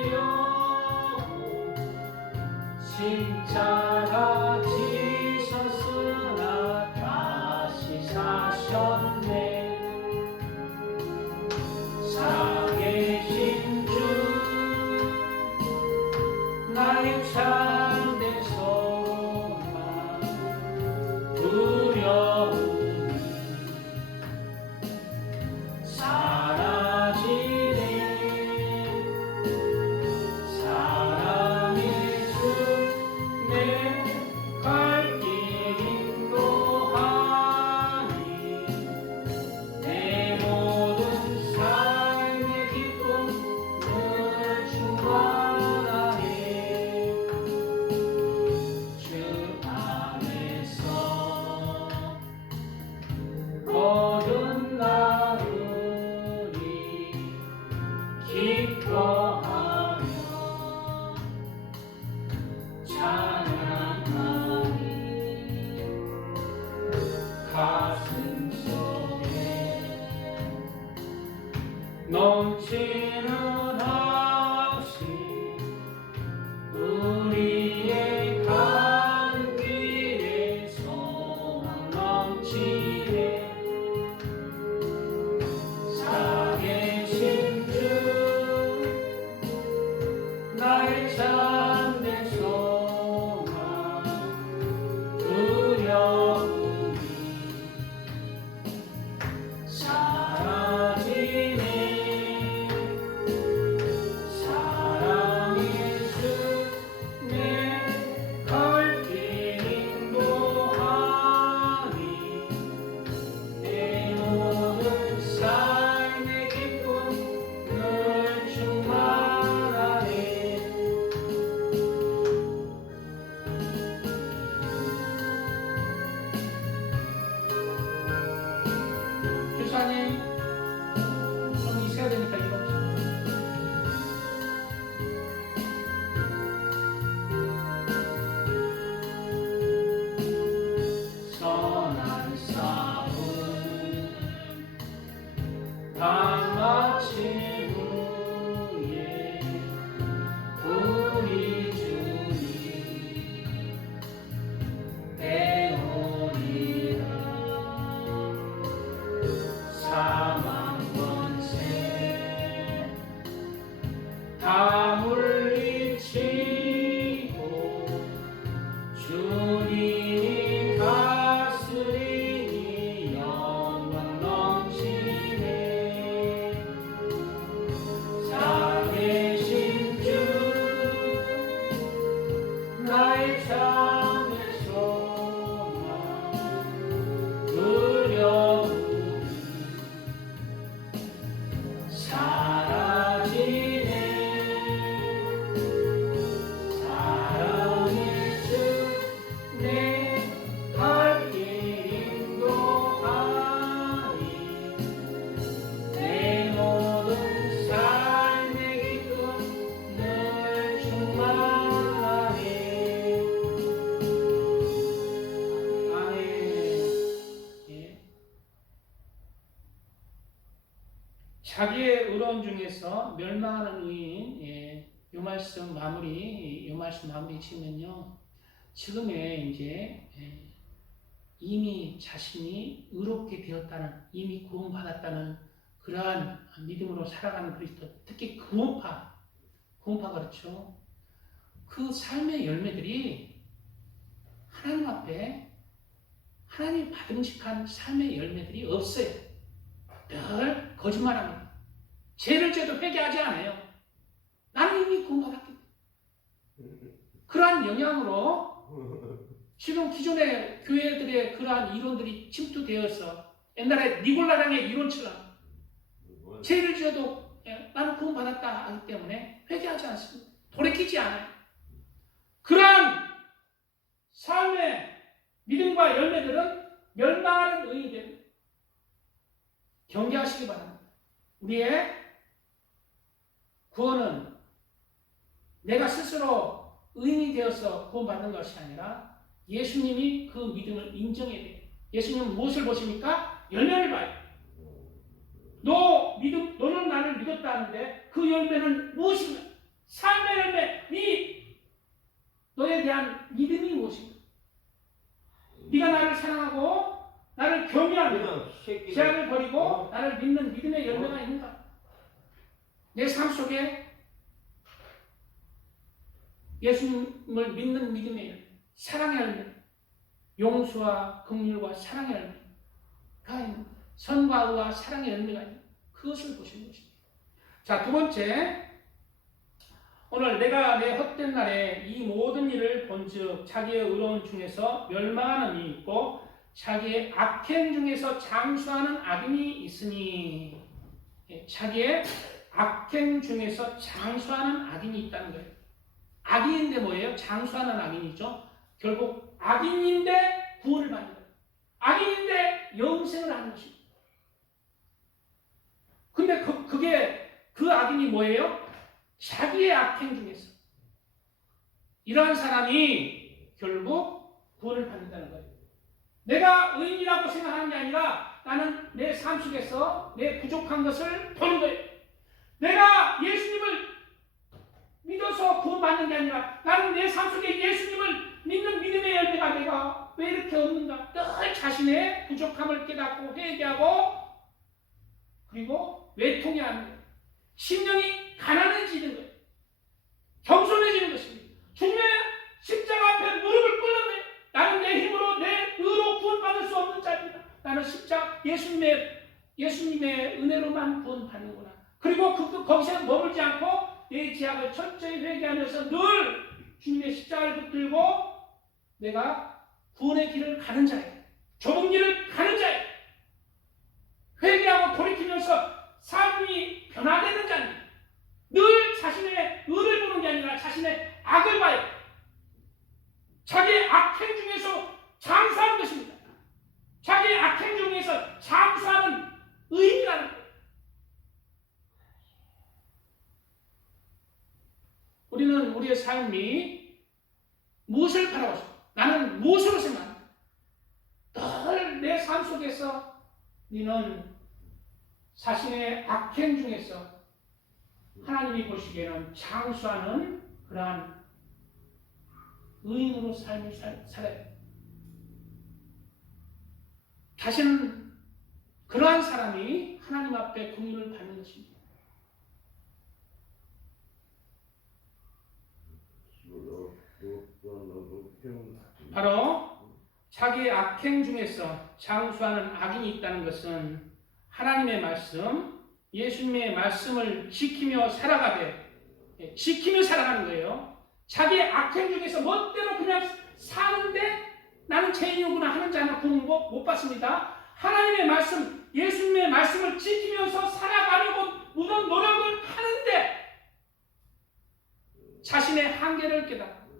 사하시려고 십자가 지셨으나 다시 사셨네. 살아계신 주 나의 참된 소망 두려움이 물리치고 주님이 다스리니 영광 넘치네. 살아계신 주 나의 참된 소망 두려움이 사라지네. 사랑의 주 내 갈 길 인도하니 내 모든 삶의 기쁨 늘 충만하니. 아멘. 예. 자기의 의로움 중에서 멸망하는 의인, 이 말씀 마무리 지면요. 지금에 이제 이미 자신이 의롭게 되었다는, 이미 구원받았다는 그러한 믿음으로 살아가는 그리스도, 특히 구원파 그렇죠. 그 삶의 열매들이 하나님 앞에 하나님 받음직한 삶의 열매들이 없어요. 늘 거짓말합니다. 죄를 져도 회개하지 않아요. 나는 이미 구원받았기 때문에. 그러한 영향으로 지금 기존의 교회들의 그러한 이론들이 침투되어서 옛날에 니골라당의 이론처럼 죄를 지어도 나는 구원받았다 하기 때문에 회개하지 않습니다. 돌이키지 않아요. 그러한 삶의 믿음과 열매들은 멸망하는 의인들 경계하시기 바랍니다. 우리의 구원은 내가 스스로 의인이 되어서 구원받는 것이 아니라 예수님이 그 믿음을 인정해야 돼요. 예수님은 무엇을 보십니까? 열매를 봐요. 너는 나를 믿었다 하는데 그 열매는 무엇인가? 삶의 열매, 너에 대한 믿음이 무엇인가? 네가 나를 사랑하고 나를 경외하며 죄악을 버리고 나를 믿는 믿음의 열매가 있는가? 내 삶 속에 예수님을 믿는 믿음의 열매, 사랑의 열매, 용서와 긍휼과 사랑의 열매가 있는, 선과 의와 사랑의 열매가 있는, 그것을 보시는 것입니다. 자, 두 번째, 오늘 내가 내 헛된 날에 이 모든 일을 본즉 자기의 의로움 중에서 멸망하는 이 있고 자기의 악행 중에서 장수하는 악인이 있으니, 자기의 악행 중에서 장수하는 악인이 있다는 거예요. 악인인데 뭐예요? 장수하는 악인이죠. 결국 악인인데 구원을 받는 거예요. 악인인데 영생을 하는 것입니다. 근데 그 악인이 뭐예요? 자기의 악행 중에서. 이러한 사람이 결국 구원을 받는다는 거예요. 내가 의인이라고 생각하는 게 아니라 나는 내 삶 속에서 내 부족한 것을 보는 거예요. 내가 예수님을 믿어서 구원받는 게 아니라 나는 내 삶 속에 예수님을 믿는 믿음의 열매가 내가 왜 이렇게 없는가? 늘 자신의 부족함을 깨닫고 회개하고 그리고 외통해하는 거예요. 심령이 가난해지는 거예요. 겸손해지는 것입니다. 주님의 십자가 앞에 무릎을 꿇는 거예요. 나는 내 힘으로 내 의로 구원받을 수 없는 자입니다. 나는 십자가 예수님의 은혜로만 구원받는구나. 그리고 거기서 머물지 않고 내 죄악을 철저히 회개하면서 늘 주님의 십자가를 붙들고 내가 구원의 길을 가는 자예요. 좁은 길을 가는 자예요. 회개하고 돌이키면서 삶이 변화되는 자입니다. 늘 자신의 의를 보는 게 아니라 자신의 악을 봐요. 자기의 악행 중에서 장수하는 것입니다. 자기의 악행 중에서 장수하는 의인이라는 거예요. 우리는 우리의 삶이 무엇을 바라고 나는 무엇으로 생각합니다. 늘 내 삶 속에서 너는 자신의 악행 중에서 하나님이 보시기에는 장수하는 그러한 의인으로 삶을 살아야 돼요. 다시는 그러한 사람이 하나님 앞에 긍휼을 받는 것입니다. 바로 자기의 악행 중에서 장수하는 악인이 있다는 것은 하나님의 말씀, 예수님의 말씀을 지키며 살아가되, 지키며 살아가는 거예요. 자기의 악행 중에서 멋대로 그냥 사는데 나는 죄인이구나 하는 자는 구원 못 받습니다. 하나님의 말씀, 예수님의 말씀을 지키면서 살아가려고 무슨 노력을 하는데 자신의 한계를 깨닫고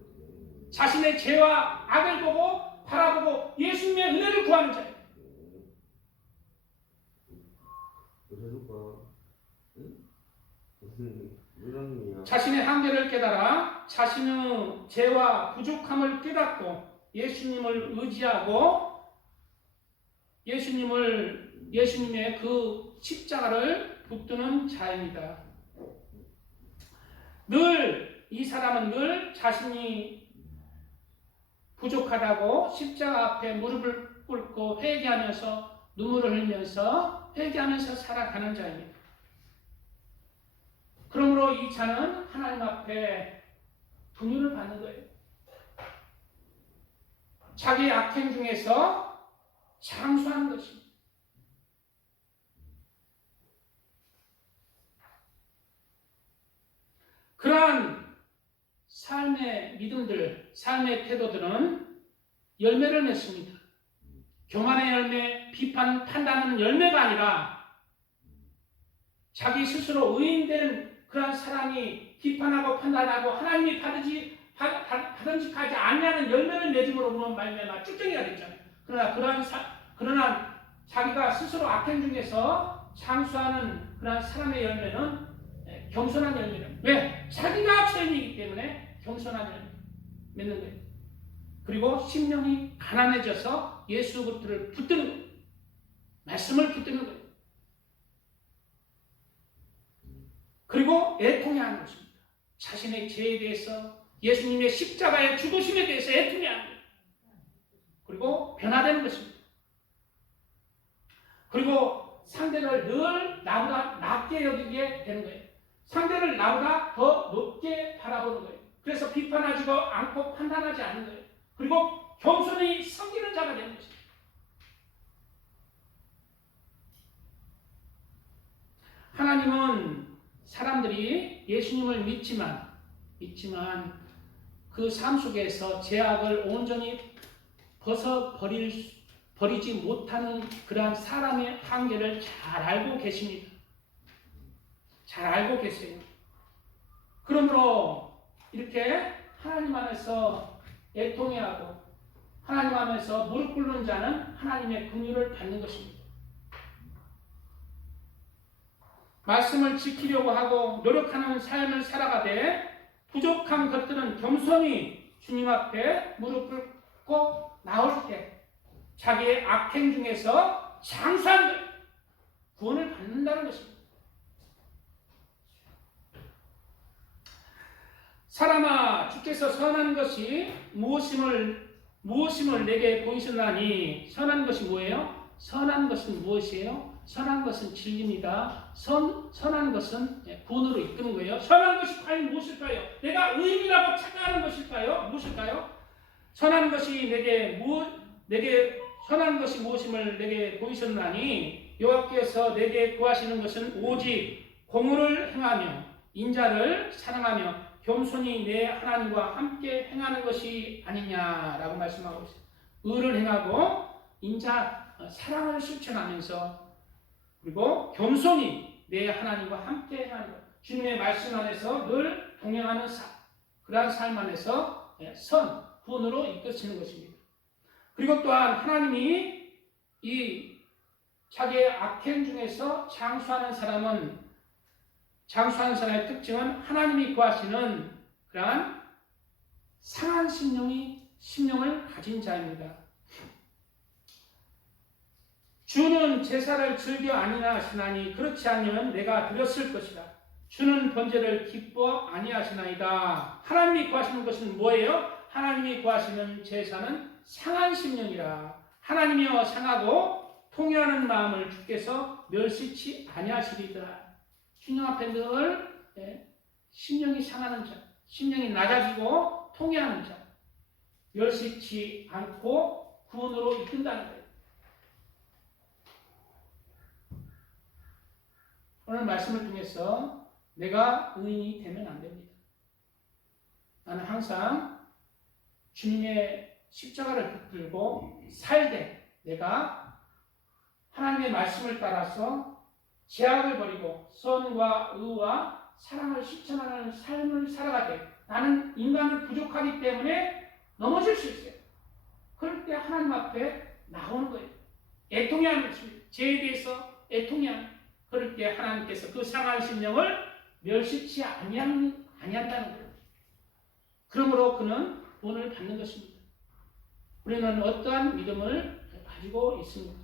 자신의 죄와 악을 보고 바라보고 예수님의 은혜를 구하는 자예요. 자신의 한계를 깨달아 자신의 죄와 부족함을 깨닫고 예수님을 의지하고 예수님의 그 십자가를 붙드는 자입니다. 이 사람은 늘 자신이 부족하다고 십자가 앞에 무릎을 꿇고 회개하면서 눈물을 흘리면서 회개하면서 살아가는 자입니다. 그러므로 이 자는 하나님 앞에 긍휼을 받는 거예요. 자기의 악행 중에서 장수하는 것입니다. 그러한 삶의 믿음들, 삶의 태도들은 열매를 맺습니다. 교만의 열매, 비판, 판단하는 열매가 아니라 자기 스스로 의인된 그러한 사람이 비판하고 판단하고 하나님이 받음직하지 않냐는 열매를 맺음으로 말미암아 쭉정이가 됐잖아요. 그러나 자기가 스스로 악행 중에서 장수하는 그러한 사람의 열매는 겸손한 열매는 왜? 자기가 죄인이기 때문에 겸손한 열매 맺는 거예요. 그리고 심령이 가난해져서 예수 그리스도를 붙드는 거예요. 말씀을 붙드는 거예요. 그리고 애통해하는 것입니다. 자신의 죄에 대해서 예수님의 십자가의 죽으심에 대해서 애통해하는 거예요. 그리고 변화되는 것입니다. 그리고 상대를 늘 나보다 낮게 여기게 되는 거예요. 상대를 나보다 더 높게 바라보는 거예요. 그래서 비판하지 않고 판단하지 않는 거예요. 그리고 겸손히 섬기는 자가 되는 것입니다. 하나님은 사람들이 예수님을 믿지만 그 삶 속에서 죄악을 온전히 버리지 못하는 그러한 사람의 한계를 잘 알고 계십니다. 잘 알고 계세요. 그러므로 이렇게 하나님 안에서 애통해하고 하나님 안에서 무릎 꿇는 자는 하나님의 긍휼을 받는 것입니다. 말씀을 지키려고 하고 노력하는 삶을 살아가되 부족한 것들은 겸손히 주님 앞에 무릎을 꿇고 나올 때 자기의 악행 중에서 장수한 구원을 받는다는 것입니다. 사람아, 주께서 선한 것이 무엇임을 내게 보이셨나니. 선한 것이 뭐예요? 선한 것은 무엇이에요? 선한 것은 진리입니다. 선한 것은 구원으로 이끄는 거예요. 선한 것이 과연 무엇일까요? 내가 의인이라고 착각하는 것일까요? 무엇일까요? 선한 것이 내게 선한 것이 무엇임을 내게 보이셨나니. 여호와께서 내게 구하시는 것은 오직 공의를 행하며 인자를 사랑하며 겸손히 내 하나님과 함께 행하는 것이 아니냐라고 말씀하고 있어요. 의를 행하고 인자 사랑을 실천하면서 그리고 겸손히 내 하나님과 함께 행하는 것. 주님의 말씀 안에서 늘 동행하는 그러한 삶 안에서 구원으로 이끄시는 것입니다. 그리고 또한 하나님이 이 자기의 악행 중에서 장수하는 사람의 특징은 하나님이 구하시는 그러한 상한 심령을 가진 자입니다. 주는 제사를 즐겨 아니하시나니 그렇지 않으면 내가 드렸을 것이다. 주는 번제를 기뻐 아니하시나이다. 하나님이 구하시는 것은 뭐예요? 하나님이 구하시는 제사는 상한 심령이라. 하나님이여 상하고 통회하는 마음을 주께서 멸시치 아니하시리다. 주님 앞에 늘 심령이 상하는 자, 심령이 낮아지고 통회하는 자. 멸시치 않고 구원으로 이끈다는 거예요. 오늘 말씀을 통해서 내가 의인이 되면 안 됩니다. 나는 항상 주님의 십자가를 붙들고 살되 내가 하나님의 말씀을 따라서 죄악을 버리고 선과 의와 사랑을 실천하는 삶을 살아가되 나는 인간은 부족하기 때문에 넘어질 수 있어요. 그럴 때 하나님 앞에 나오는 거예요. 애통해 하는 것입니다. 죄에 대해서 애통해 하는. 그럴 때 하나님께서 그 상한 심령을 멸시치 아니한다는 거예요. 그러므로 그는 구원을 받는 것입니다. 우리는 어떠한 믿음을 가지고 있습니까?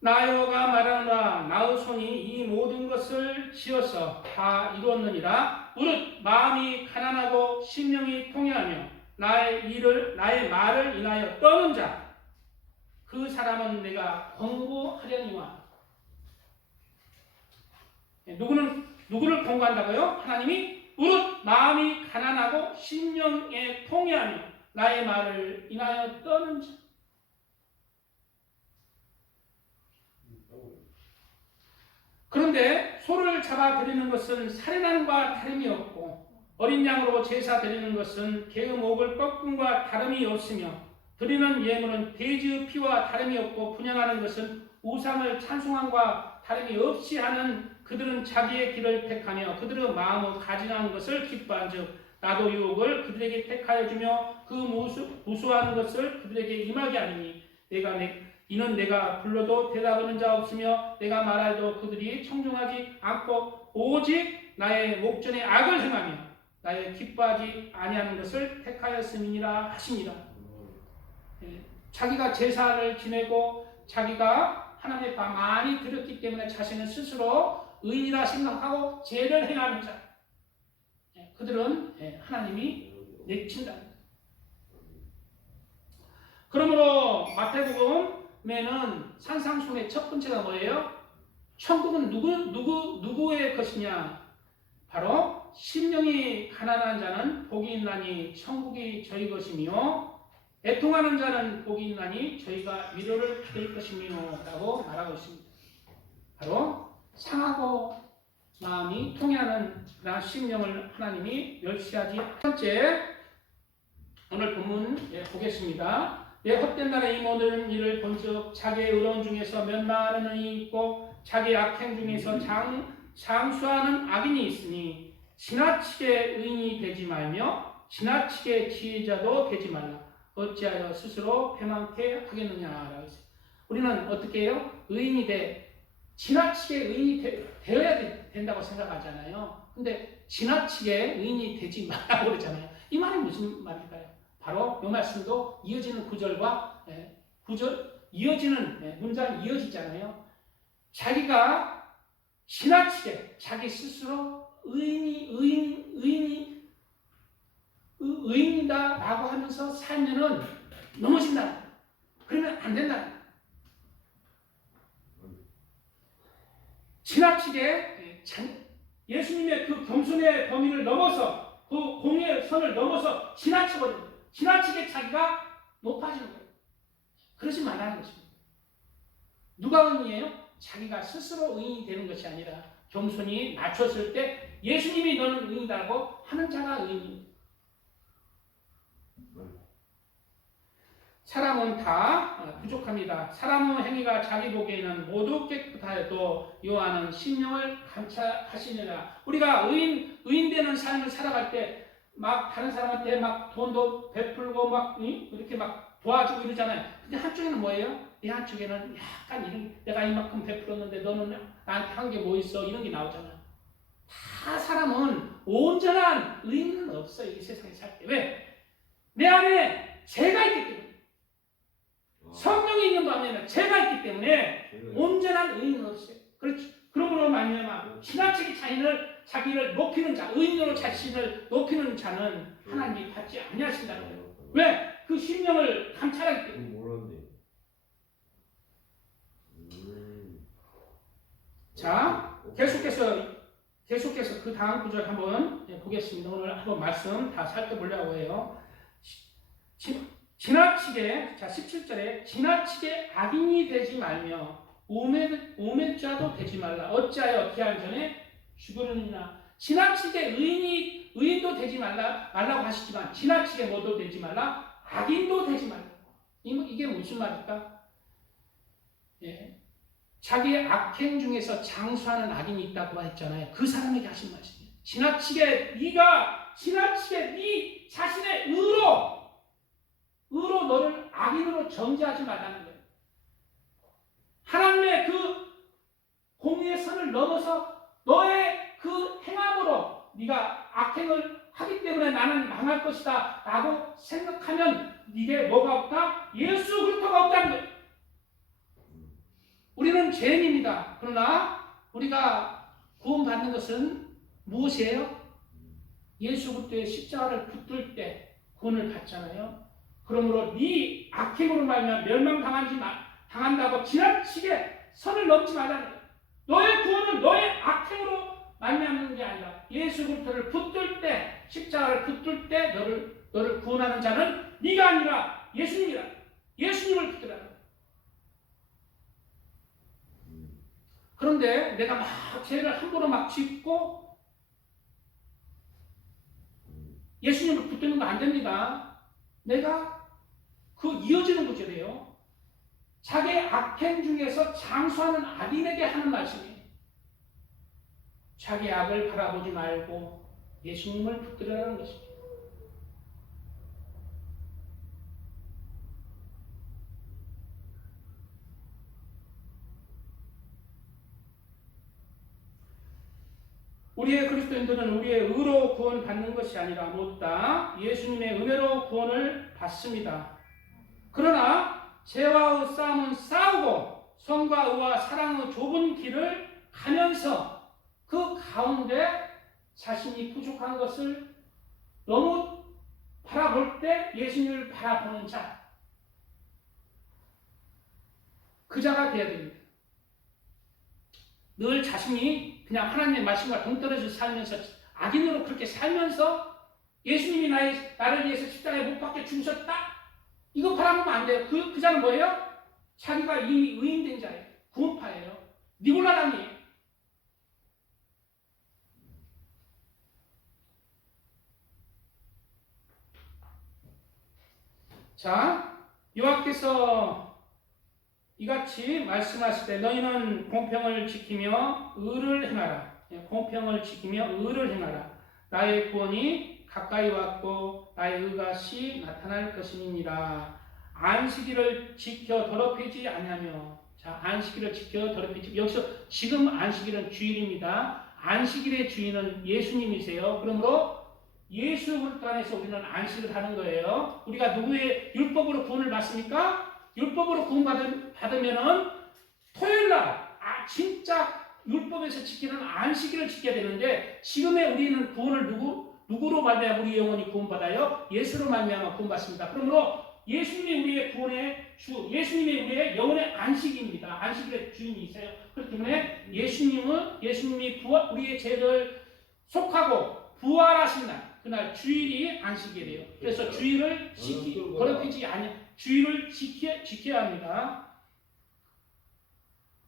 나 여호와가 말하노라 나의 손이 이 모든 것을 지어서 다 이루었느니라. 무릇 마음이 가난하고 심령이 통회하며 나의 말을 인하여 떠는 자 그 사람은 내가 권고하려니와. 누구를 권고한다고요? 하나님이 무릇 마음이 가난하고 심령에 통회하며 나의 말을 인하여 떠는 자. 그런데 소를 잡아 드리는 것은 살인함과 다름이 없고 어린 양으로 제사 드리는 것은 개의 목을 꺾음과 다름이 없으며 드리는 예물은 돼지의 피와 다름이 없고 분양하는 것은 우상을 찬송함과 다름이 없이 하는 그들은 자기의 길을 택하며 그들의 마음을 가증한 것을 기뻐한즉 나도 유혹을 그들에게 택하여 주며 그 무수한 것을 그들에게 임하게 하리니 이는 내가 불러도 대답하는 자 없으며 내가 말하여도 그들이 청중하지 않고 오직 나의 목전에 악을 행하며 나의 기뻐하지 아니하는 것을 택하였음이니라 하시니라. 자기가 제사를 지내고 자기가 하나님의 바 많이 드렸기 때문에 자신은 스스로 의인이라 생각하고 죄를 행하는 자, 그들은 하나님이 내친다. 그러므로 마태복음에는 산상수훈의 첫 번째가 뭐예요? 천국은 누구의 것이냐? 바로 심령이 가난한 자는 복이 있나니 천국이 저희 것이며 애통하는 자는 복이 있나니 저희가 위로를 받을 것이며 라고 말하고 있습니다. 바로 상하고 마음이 통해하는 그런 심령을 하나님이 멸시하지. 첫 번째 오늘 본문 보겠습니다. 내 헛된 날에 이 모든 일을 본즉 자기의 의로운 중에서 면망하는 의인이 있고 자기의 악행 중에서 장수하는 악인이 있으니 지나치게 의인이 되지 말며 지나치게 지혜자도 되지 말라. 어찌하여 스스로 배망케 하겠느냐라고 했어요. 우리는 어떻게 해요? 지나치게 의인이 되어야 된다고 생각하잖아요. 근데 지나치게 의인이 되지 말라고 그러잖아요. 이 말이 무슨 말일까요? 바로 이 말씀도 이어지는 구절과 이어지는 문장이 이어지잖아요. 자기가 지나치게 자기 스스로 의인이다라고 하면서 살면은 넘어진다. 그러면 안 된다. 지나치게 예수님의 그 겸손의 범위를 넘어서 그 공의의 선을 넘어서 지나치게 자기가 높아지는 거예요. 그러지 말라는 것입니다. 누가 의인이에요? 자기가 스스로 의인이 되는 것이 아니라 겸손히 낮췄을 때 예수님이 너는 의인이라고 하는 자가 의인입니다. 사람은 다 부족합니다. 사람의 행위가 자기 보기에는 모두 깨끗하여도 여호와는 심령을 감찰하시느라. 우리가 의인되는 삶을 살아갈 때 막 다른 사람한테 막 돈도 베풀고 막 이렇게 막 도와주고 이러잖아요. 근데 한쪽에는 뭐예요? 내 한쪽에는 약간 내가 이만큼 베풀었는데 너는 나한테 한 게 뭐 있어? 이런 게 나오잖아요. 다 사람은 온전한 의인은 없어요. 이 세상에 살 때. 왜? 내 안에 죄가 있기 때문에. 성령이 있는 반면에 죄가 있기 때문에 온전한 의인은 없어요. 그렇죠. 그러므로 말미암아 지나치게 자기를 높이는 자, 의인으로 자신을 높이는 자는 하나님이 받지 아니하신다는 거예요. 왜? 그 심령을 감찰하기 때문에. 자, 계속해서 그 다음 구절 한번 보겠습니다. 오늘 한번 말씀 다 살펴보려고 해요. 지나치게, 자, 17절에 지나치게 악인이 되지 말며 오매자도 되지 말라. 어찌하여 기한 전에 죽으느냐. 지나치게 의인도 되지 말라고 하시지만 지나치게 뭐도 되지 말라. 악인도 되지 말라. 이게 무슨 말일까? 예. 자기의 악행 중에서 장수하는 악인이 있다고 했잖아요. 그 사람에게 하신 말씀이에요. 지나치게 네 자신의 의로 너를 악인으로 정죄하지 말라는 거예요. 하나님의 그 공의의 선을 넘어서 너의 그 행함으로 네가 악행을 하기 때문에 나는 망할 것이다 라고 생각하면 네게 뭐가 없다? 예수 그리스도가 없다는 거예요. 우리는 죄인입니다. 그러나 우리가 구원받는 것은 무엇이에요? 예수 그리스도의 십자가를 붙들 때 구원을 받잖아요. 그러므로 네 악행으로 말하면 멸망당한다고 지나치게 선을 넘지 말라는 거예요. 너의 구원은 너의 악행으로 말미암는 게 아니라 예수 그리스도를 붙들 때, 십자가를 붙들 때 너를 구원하는 자는 네가 아니라 예수님이라. 예수님을 붙들라. 그런데 내가 막 죄를 함부로 막 짓고 예수님을 붙드는 거 안 됩니다. 내가 그 이어지는 구절이에요. 자기의 악행 중에서 장수하는 악인에게 하는 말씀이에요. 자기 악을 바라보지 말고 예수님을 붙들으라는 것입니다. 우리의 그리스도인들은 우리의 의로 구원받는 것이 아니라 못다 예수님의 은혜로 구원을 받습니다. 그러나 죄와의 싸움은 싸우고 성과 의와 사랑의 좁은 길을 가면서 그 가운데 자신이 부족한 것을 너무 바라볼 때 예수님을 바라보는 자, 그 자가 되어야 됩니다. 늘 자신이 그냥 하나님의 말씀과 동떨어져 살면서 악인으로 그렇게 살면서 예수님이 나를 위해서 십자가에 못 박혀 죽으셨다? 이거 바라보면 안 돼요. 그 자는 뭐예요? 자기가 이미 의인된 자예요. 구원파예요. 니골라당이에요. 자, 여호와께서 이같이 말씀하시되 너희는 공평을 지키며 의를 행하라. 공평을 지키며 의를 행하라. 나의 구원이 가까이 왔고 나의 의가 시 나타날 것이니라. 안식일을 지켜 더럽히지 아니하며. 자, 안식일을 지켜 더럽히지. 여기서 지금 안식일은 주일입니다. 안식일의 주인은 예수님이세요. 그러므로 예수 그리스도 안에서 우리는 안식을 하는 거예요. 우리가 누구의 율법으로 구원을 받습니까? 율법으로 구원받으면은 토요일날 진짜 율법에서 지키는 안식일을 지켜야 되는데 지금의 우리는 구원을 누구로 말미암아 우리 영혼이 구원받아요? 예수로 말미암아 구원받습니다. 그러므로 예수님이 우리의 구원의 주, 예수님이 우리의 영혼의 안식입니다. 안식일의 주인이세요. 그렇기 때문에 예수님이 우리의 죄를 속하고 부활하신 날, 그날 주일이 안식일이에요. 그래서 주일을 더럽히지 아니. 주일을 지켜야 합니다.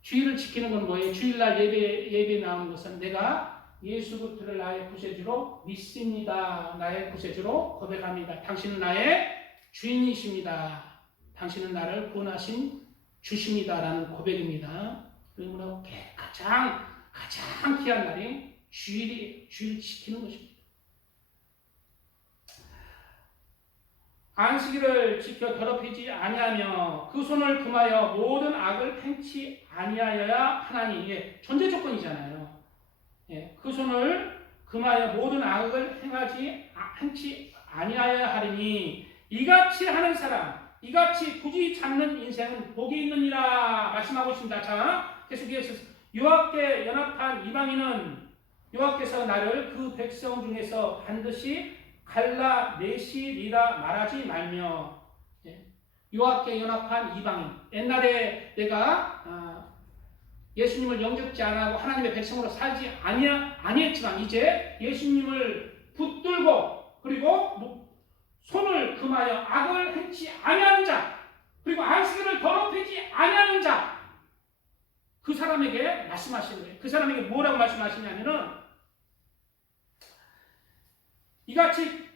주일을 지키는 건 뭐예요? 주일날 예배 나오는 것은 내가 예수 그리스도를 나의 구세주로 믿습니다. 나의 구세주로 고백합니다. 당신은 나의 주인이십니다. 당신은 나를 구원하신 주십니다라는 고백입니다. 그러므로 가장 귀한 날이 주일을 지키는 것입니다. 안식일을 지켜 더럽히지 아니하며 그 손을 금하여 모든 악을 행치 아니하여야 하나니. 예, 전제 조건이잖아요. 예, 그 손을 금하여 모든 악을 행치 아니하여야 하리니 이같이 하는 사람, 이같이 굳이 잡는 인생은 복이 있느니라 말씀하고 있습니다. 자, 계속해서 여호와께 연합한 이방인은 여호와께서 나를 그 백성 중에서 반드시 갈라내시리라 말하지 말며. 여호와께 연합한 이방인. 옛날에 내가 예수님을 영접지 않고 하나님의 백성으로 살지 아니했지만 이제 예수님을 붙들고 그리고 손을 금하여 악을 행치 아니하는 자 그리고 안식일을 더럽히지 아니하는 자 그 사람에게 말씀하시는 거예요. 그 사람에게 뭐라고 말씀하시냐면은 이같이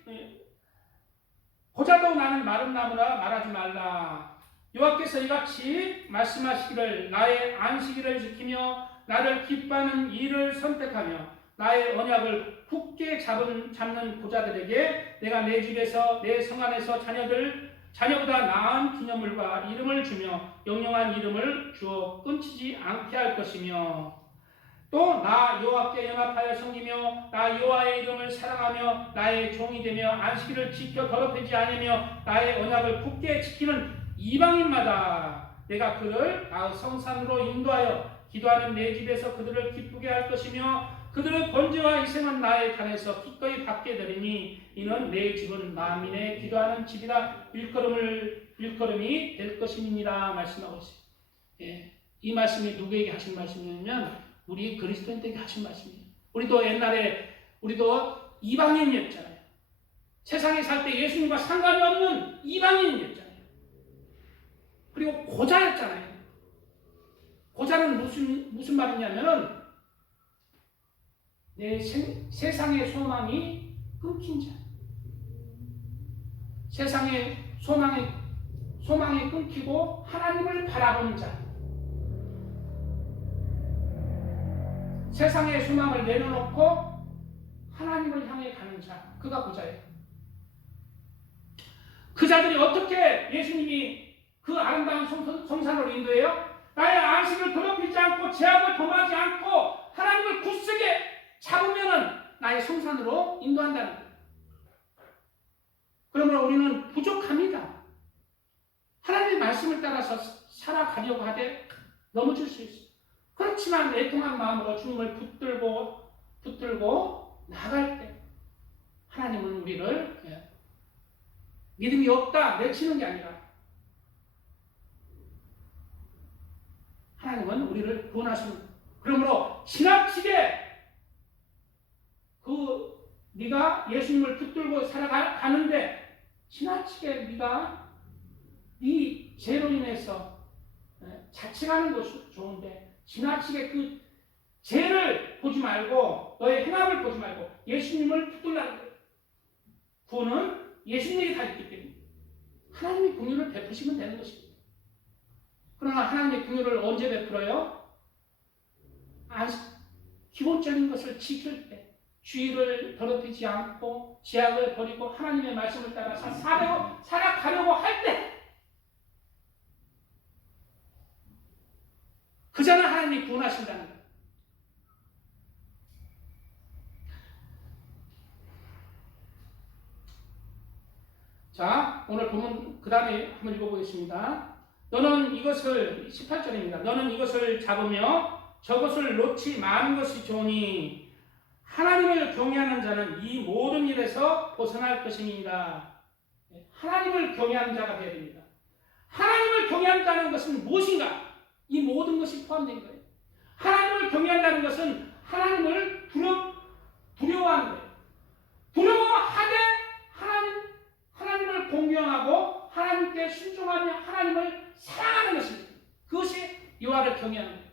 고자도 나는 마른 나무라 말하지 말라. 여호와께서 이같이 말씀하시기를 나의 안식일을 지키며 나를 기뻐하는 일을 선택하며 나의 언약을 굳게 잡는 고자들에게 내가 내 집에서 내 성 안에서 자녀보다 나은 기념물과 이름을 주며 영영한 이름을 주어 끊치지 않게 할 것이며 또 나 여호와께 연합하여 섬기며 나 여호와의 이름을 사랑하며 나의 종이 되며 안식일을 지켜 더럽히지 않으며 나의 언약을 굳게 지키는 이방인마다 내가 그를 나의 성산으로 인도하여 기도하는 내 집에서 그들을 기쁘게 할 것이며 그들의 번제와 희생은 나의 단에서 기꺼이 받게 되리니 이는 내 집은 만민의 기도하는 집이라 일컬음이 될 것임이니라 말씀하고 있어요. 예, 이 말씀이 누구에게 하신 말씀이냐면 우리 그리스도인들에게 하신 말씀이에요. 우리도 옛날에 이방인이었잖아요. 세상에 살 때 예수님과 상관이 없는 이방인이었잖아요. 그리고 고자였잖아요. 고자는 무슨 말이냐면은 내 세상의 소망이 끊긴 자. 세상의 소망이 끊기고 하나님을 바라보는 자. 세상의 소망을 내려놓고 하나님을 향해 가는 자. 그가 고자예요. 그 자들이 어떻게 예수님이 그 아름다운 성산으로 인도해요? 나의 안식을 더럽히지 않고 제약을 범하지 않고 하나님을 굳세게 잡으면은 나의 성산으로 인도한다는 거예요. 그러므로 우리는 부족합니다. 하나님의 말씀을 따라서 살아가려고 하되 넘어질 수 있어요. 그렇지만 애통한 마음으로 주님을 붙들고 나갈 때 하나님은 우리를 믿음이 없다 내치는 게 아니라 하나님은 우리를 구원하시는 거예요. 그러므로 지나치게 네가 예수님을 붙들고 살아가는데 지나치게 네가 네 죄로 인해서 자책하는 것이 좋은데 지나치게 그 죄를 보지 말고 너의 행함을 보지 말고 예수님을 붙들라는 거예요. 구원은 예수님에게 달렸기 때문에 하나님의 긍휼을 베푸시면 되는 것입니다. 그러나 하나님의 긍휼을 언제 베풀어요? 기본적인 것을 지킬 때 주의를 더럽히지 않고 제약을 버리고 하나님의 말씀을 따라서 살아가려고 할 때 그자는 하나님이 구원하신다는 거예요. 자, 오늘 보면 그 다음에 한번 읽어보겠습니다. 너는 이것을 18절입니다. 너는 이것을 잡으며 저것을 놓지 마는 것이 좋으니 하나님을 경외하는 자는 이 모든 일에서 벗어날 것입니다. 하나님을 경외하는 자가 되어야 됩니다. 하나님을 경외한다는 것은 무엇인가? 이 모든 것이 포함된 거예요. 하나님을 경외한다는 것은 하나님을 두려워하는 거예요. 두려워하되 하나님을 공경하고 하나님께 순종하며 하나님을 사랑하는 것입니다. 그것이 여호와를 경외하는 거예요.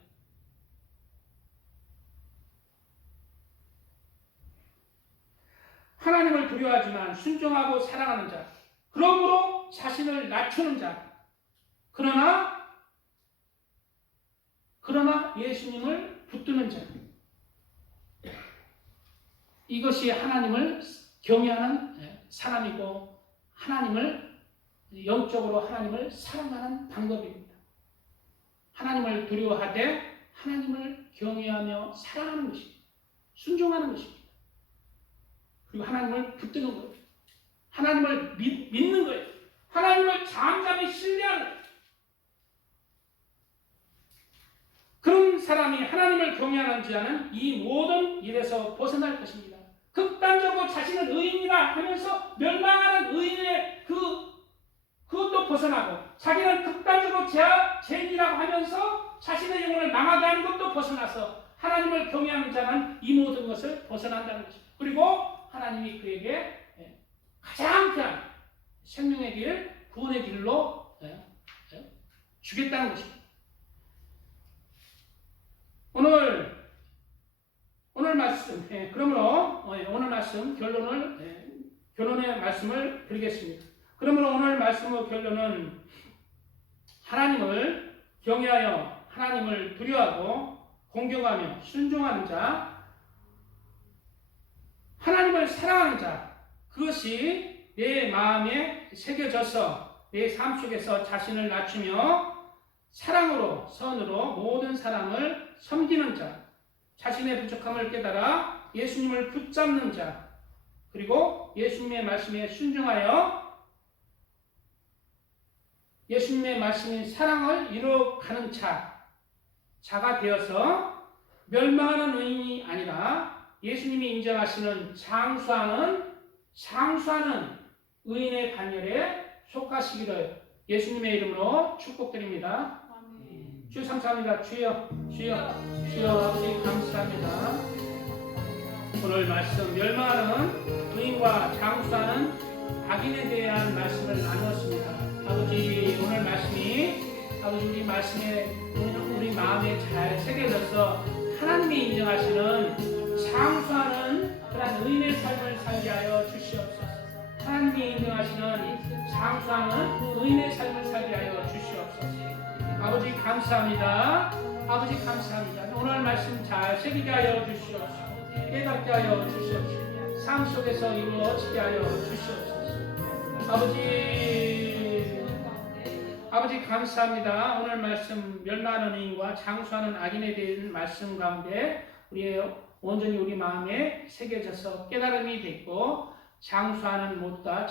하나님을 두려워하지만 순종하고 사랑하는 자, 그러므로 자신을 낮추는 자, 그러나 예수님을 붙드는 자, 이것이 하나님을 경외하는 사람이고 영적으로 하나님을 사랑하는 방법입니다. 하나님을 두려워하되 하나님을 경외하며 사랑하는 것입니다. 순종하는 것입니다. 그리고 하나님을 붙드는 거예요. 하나님을 믿는 거예요. 하나님을 잠잠히 신뢰하는 거예요. 그런 사람이 하나님을 경외하는 자는 이 모든 일에서 벗어날 것입니다. 극단적으로 자신은 의인이라 하면서 멸망하는 의인의 그것도 벗어나고 자기는 극단적으로 죄인이라고 하면서 자신의 영혼을 망하게 하는 것도 벗어나서 하나님을 경외하는 자는 이 모든 것을 벗어난다는 것입니다. 그리고 하나님이 그에게 가장 귀한 생명의 길, 구원의 길로 주겠다는 것입니다. 오늘 말씀, 그러므로 오늘 말씀 결론의 말씀을 드리겠습니다. 그러므로 오늘 말씀의 결론은 하나님을 경외하여 하나님을 두려워하고 공경하며 순종하는 자, 하나님을 사랑하는 자, 그것이 내 마음에 새겨져서 내 삶 속에서 자신을 낮추며 사랑으로 선으로 모든 사람을 섬기는 자, 자신의 부족함을 깨달아 예수님을 붙잡는 자, 그리고 예수님의 말씀에 순종하여 예수님의 말씀인 사랑을 이루어가는 자가 되어서 멸망하는 의인이 아니라 예수님이 인정하시는 장수하는 의인의 반열에 속하시기를 예수님의 이름으로 축복드립니다. 주여 감사합니다. 주여 아버지 감사합니다. 오늘 말씀 멸망하는 의인과 장수하는 악인에 대한 말씀을 나누었습니다. 아버지 오늘 말씀이 아버지 우리 말씀에 우리 마음에 잘 새겨져서 하나님이 인정하시는 장수하는 그런 의인의 삶을 살게 하여 주시옵소서. 하나님이 인정하시는 장수하는 의인의 삶을 살게 하여 주시옵소서. 아버지 감사합니다. 아버지 감사합니다. 오늘 말씀 잘 새기게 하여 주시옵소서. 깨닫게 하여 주시옵소서. 삶 속에서 이루어지게 하여 주시옵소서. 아버지 감사합니다. 오늘 말씀 멸망하는 의인과 장수하는 악인에 대한 말씀 가운데 온전히 우리 마음에 새겨져서 깨달음이 됐고 장수하는 못과